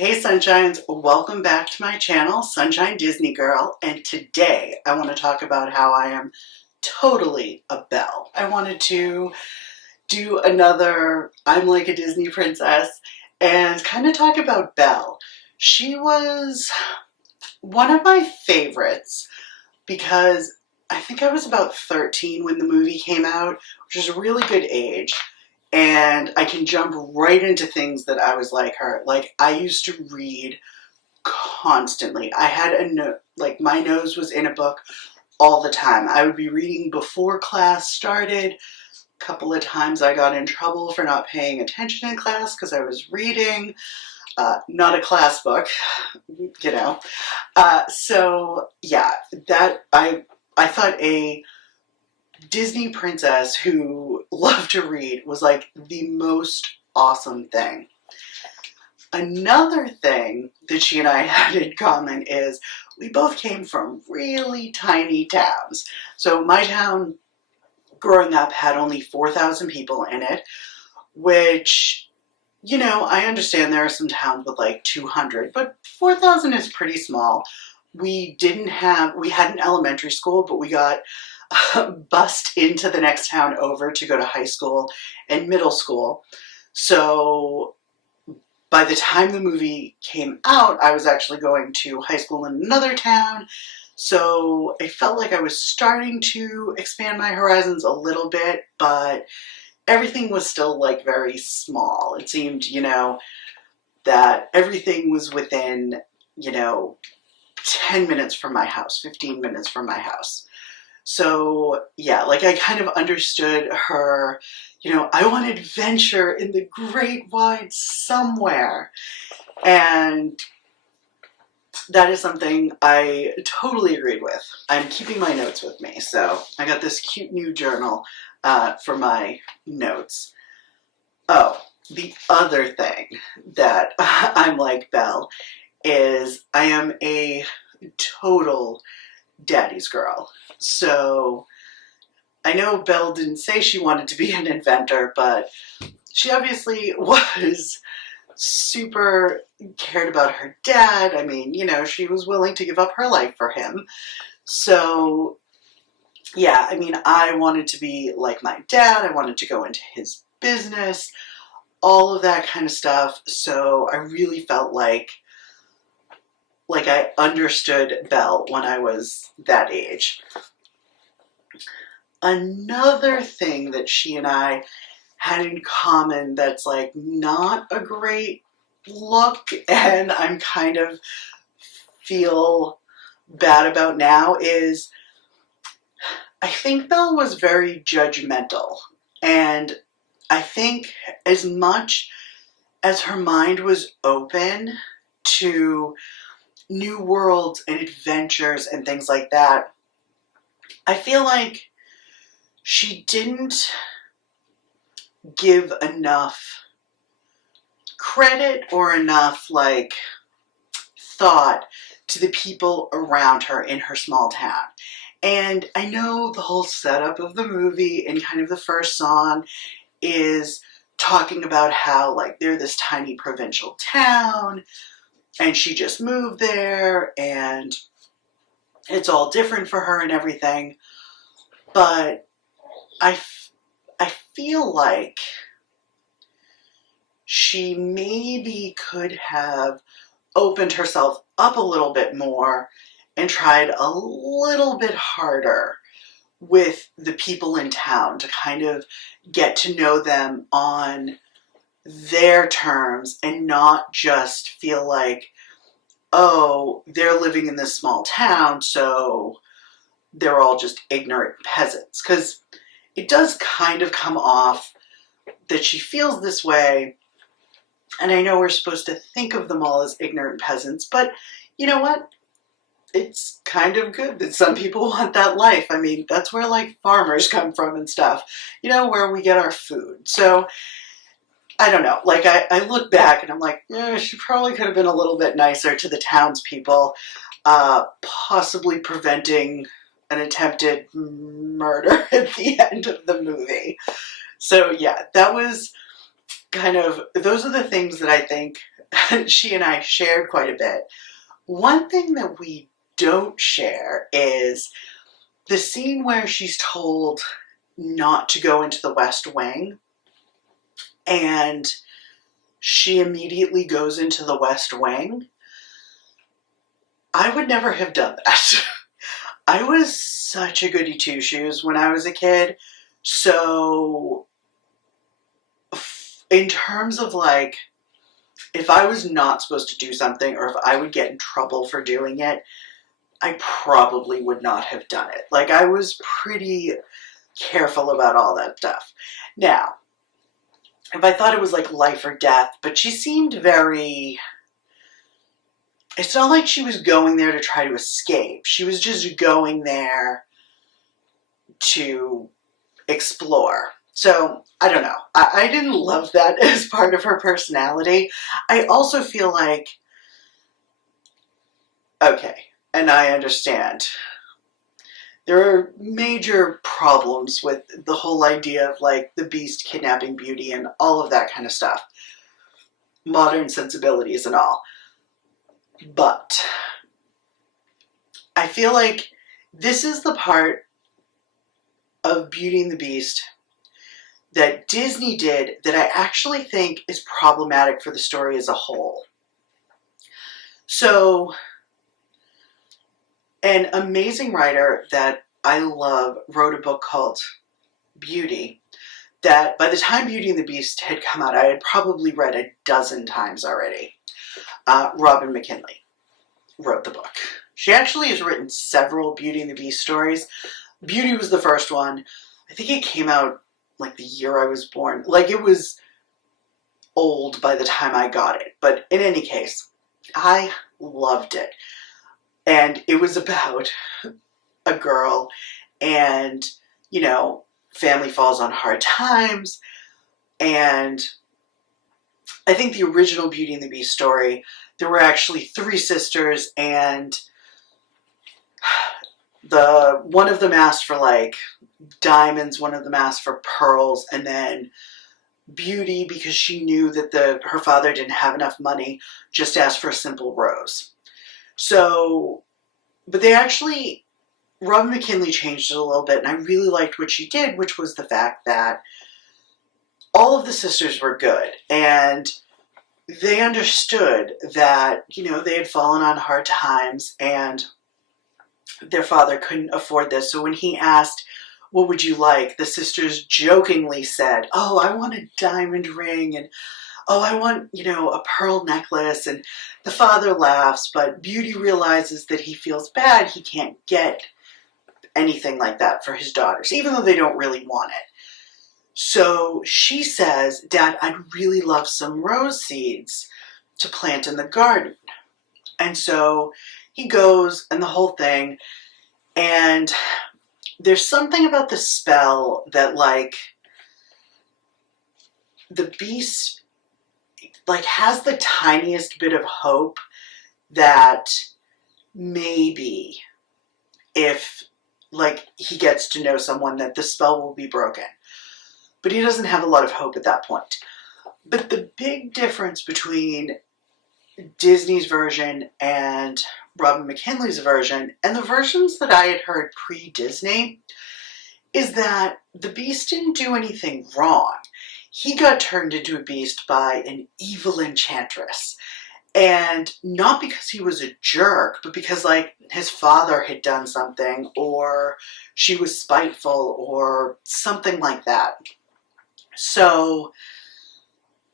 Hey Sunshines, welcome back to my channel, Sunshine Disney Girl, and today I want to talk about how I am totally a Belle. I wanted to do another I'm like a Disney princess and kind of talk about Belle. She was one of my favorites because I think I was about 13 when the movie came out, which is a really good age. And I can jump right into things that I was like her. Like, I used to read constantly. I had like, my nose was in a book all the time. I would be reading before class started. A couple of times I got in trouble for not paying attention in class because I was reading. Not a class book, you know. So yeah, that I thought a Disney princess who loved to read was like the most awesome thing. Another thing that she and I had in common is we both came from really tiny towns. So my town growing up had only 4,000 people in it, which, you know, I understand there are some towns with like 200, but 4,000 is pretty small. We had an elementary school, but we got bussed into the next town over to go to high school and middle school. So by the time the movie came out, I was actually going to high school in another town. So it felt like I was starting to expand my horizons a little bit, but everything was still like very small. It seemed, you know, that everything was within, you know, 10 minutes from my house, 15 minutes from my house. So yeah, like I kind of understood her, you know, I want adventure in the great wide somewhere. And that is something I totally agreed with. I'm keeping my notes with me. So I got this cute new journal for my notes. Oh, the other thing that I'm like Belle is I am a total daddy's girl. So I know Belle didn't say she wanted to be an inventor, but she obviously was super cared about her dad. I mean, you know, she was willing to give up her life for him. So yeah, I mean, I wanted to be like my dad. I wanted to go into his business, all of that kind of stuff. So I really felt like I understood Belle when I was that age. Another thing that she and I had in common that's like not a great look and I'm kind of feel bad about now is I think Belle was very judgmental. And I think as much as her mind was open to new worlds and adventures and things like that, I feel like she didn't give enough credit or enough like thought to the people around her in her small town. And I know the whole setup of the movie and kind of the first song is talking about how like they're this tiny provincial town and she just moved there and it's all different for her and everything. But I feel like she maybe could have opened herself up a little bit more and tried a little bit harder with the people in town to kind of get to know them on their terms and not just feel like, oh, they're living in this small town, so they're all just ignorant peasants. Because it does kind of come off that she feels this way. And I know we're supposed to think of them all as ignorant peasants, but you know what? It's kind of good that some people want that life. I mean, that's where like farmers come from and stuff, you know, where we get our food. So I don't know, like I look back and I'm like, she probably could have been a little bit nicer to the townspeople, possibly preventing an attempted murder at the end of the movie. So yeah, that was kind of, those are the things that I think she and I shared quite a bit. One thing that we don't share is the scene where she's told not to go into the West Wing, and she immediately goes into the West Wing. I would never have done that. I was such a goody two-shoes when I was a kid. So in terms of like, if I was not supposed to do something or if I would get in trouble for doing it, I probably would not have done it. Like, I was pretty careful about all that stuff. Now, if I thought it was like life or death, but she seemed very... It's not like she was going there to try to escape. She was just going there to explore. So, I don't know. I didn't love that as part of her personality. I also feel like, okay, and I understand, there are major problems with the whole idea of like the Beast kidnapping Beauty and all of that kind of stuff. Modern sensibilities and all. But I feel like this is the part of Beauty and the Beast that Disney did that I actually think is problematic for the story as a whole. So, an amazing writer that I love wrote a book called Beauty that by the time Beauty and the Beast had come out, I had probably read a dozen times already. Robin McKinley wrote the book. She actually has written several Beauty and the Beast stories. Beauty was the first one. I think it came out like the year I was born. Like, it was old by the time I got it. But in any case, I loved it. And it was about a girl and, you know, family falls on hard times. And I think the original Beauty and the Beast story, there were actually 3 sisters, and one of them asked for like diamonds, one of them asked for pearls, and then Beauty, because she knew that her father didn't have enough money, just asked for a simple rose. So, but they actually, Robin McKinley changed it a little bit, and I really liked what she did, which was the fact that all of the sisters were good, and they understood that, you know, they had fallen on hard times, and their father couldn't afford this. So when he asked, what would you like? The sisters jokingly said, oh, I want a diamond ring, and oh, I want, you know, a pearl necklace. And the father laughs, but Beauty realizes that he feels bad. He can't get anything like that for his daughters, even though they don't really want it. So she says, Dad, I'd really love some rose seeds to plant in the garden. And so he goes and the whole thing. And there's something about the spell that, like, the Beast, like, has the tiniest bit of hope that maybe if, like, he gets to know someone, that the spell will be broken. But he doesn't have a lot of hope at that point. But the big difference between Disney's version and Robin McKinley's version, and the versions that I had heard pre-Disney, is that the Beast didn't do anything wrong. He got turned into a beast by an evil enchantress. And not because he was a jerk, but because, like, his father had done something, or she was spiteful, or something like that. So,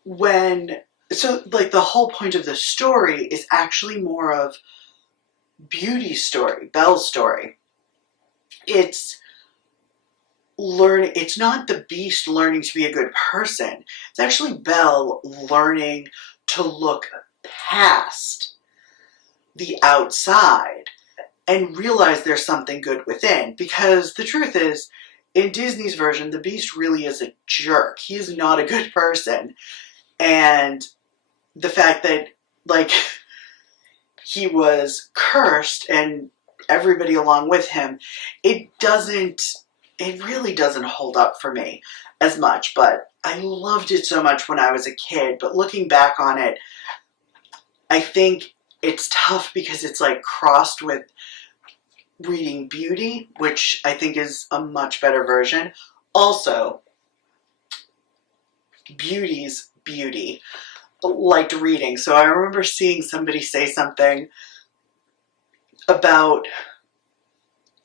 like, the whole point of the story is actually more of Beauty's story, Belle's story. It's not the Beast learning to be a good person. It's actually Belle learning to look past the outside and realize there's something good within. Because the truth is, in Disney's version, the Beast really is a jerk. He is not a good person. And the fact that, like, he was cursed and everybody along with him, it really doesn't hold up for me as much. But I loved it so much when I was a kid. But looking back on it, I think it's tough because it's like crossed with reading Beauty, which I think is a much better version. Also, Beauty's Beauty liked reading. So I remember seeing somebody say something about,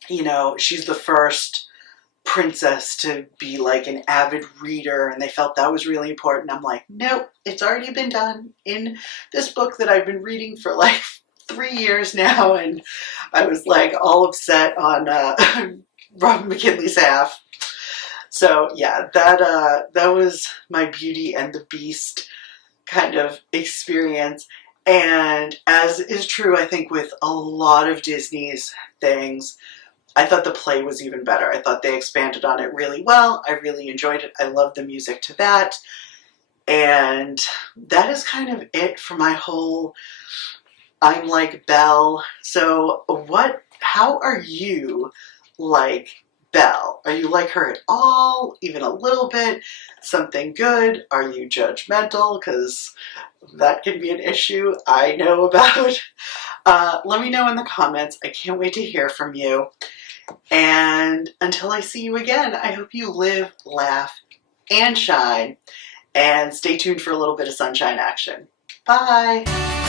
you know, she's the first princess to be like an avid reader, and they felt that was really important. I'm like, nope, it's already been done in this book that I've been reading for like 3 years now, and I was like all upset on Robin McKinley's half. So yeah, that was my Beauty and the Beast kind of experience. And as is true, I think, with a lot of Disney's things, I thought the play was even better. I thought they expanded on it really well. I really enjoyed it. I love the music to that. And that is kind of it for my whole I'm like Belle. So how are you like Belle? Are you like her at all? Even a little bit? Something good? Are you judgmental? Because that can be an issue I know about. Let me know in the comments. I can't wait to hear from you. And until I see you again, I hope you live, laugh, and shine. And stay tuned for a little bit of sunshine action. Bye!